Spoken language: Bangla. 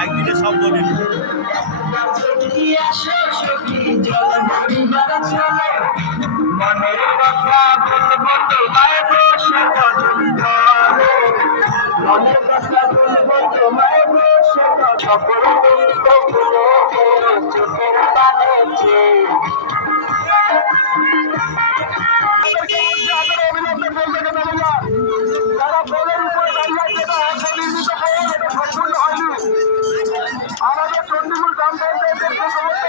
একদিনে সম্পর্ক মনের কথা বলবো তোমায় বসে মনের কথা বলবো তোমায় বসে সকল চোখের পানে তারা বলের উপর দাঁড়িয়ে নির্মিত এটা সম্পূর্ণ হয়নি। আমাদের চণ্ডীমূল গ্রাম পঞ্চায়েতের যে সমস্ত